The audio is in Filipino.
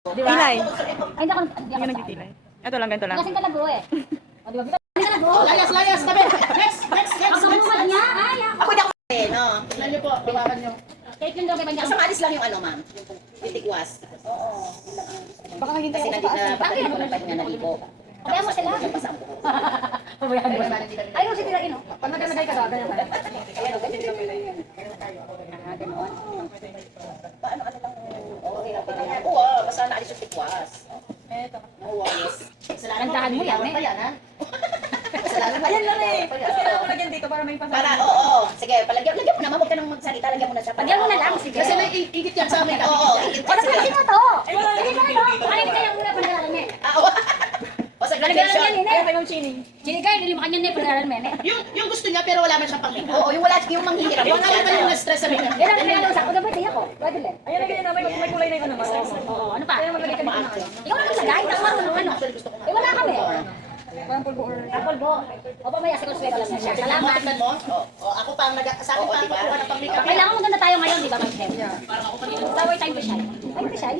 Tilay. Ay, hindi ako Nagtitilay. Ito lang, ganito lang. Kasing kalago eh. O, di ba? Kasing kalago. Layas, tabi. Next. Ang sumumal niya. Ay, Ako di ako no. Tignan niyo po, bawakan niyo. Take yung doggy pa niya. Basta maalis lang yung ano, ma'am. Yung tigwas. Baka hintay Kasi ako nandito pa. na pagkain ko ng niya na libo. Kaya mo sila. Pabayaan mo. Ay, yung sila ino. Pag nagay ka, ganyan ka. Ayan, ganyan kami lang yun. Ganoon. Paano lang. Okay lang. Oo, basta naalis yung tigwas. Oo, yes. Kantahan mo yan eh. Ayan lang eh. Kasi kailangan ko lagyan dito para may pasal. Para, oo. Sige, lagyan mo na, ma'am. Huwag ka nang magsalita. Lagyan mo na siya. Lagyan mo na lang, sige. Kasi may igit yan sa amin. Oo. Wala ka kasi mo to. Sige ka ito. Ay, hindi kaya muna pag-aralan niya. O sa Pag-aralan graduation. niya Kaya eh. yung chining. Chinikay, lilimakan niya na pag-aralan mo eh. Yung gusto niya pero wala man siyang pang-makeup. Oo, yung wala, yung manghihirap. Wala naman yung na-stress sa makeup. Yan ang pinagawa sa ako. Dapat tiyak ko. Pwede lang. Ayan, lagyan na may kulay na yung ano. Oo, ano pa? Kaya maglagay ka dito ng ano. Ikaw na magsagay. Ikaw na ano. Eh, wala kami. Parang pulbo or... Apple go. O, mamaya sa konsuelo lang na siya. Salamat. Tignan mo. O, ako pa ang sa akin pa ang kukuha ng pang-makeup. Kailangan maganda tayo ngayon, di ba, Ma'am Shem? It's our time to shine. Time to shine.